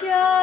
show.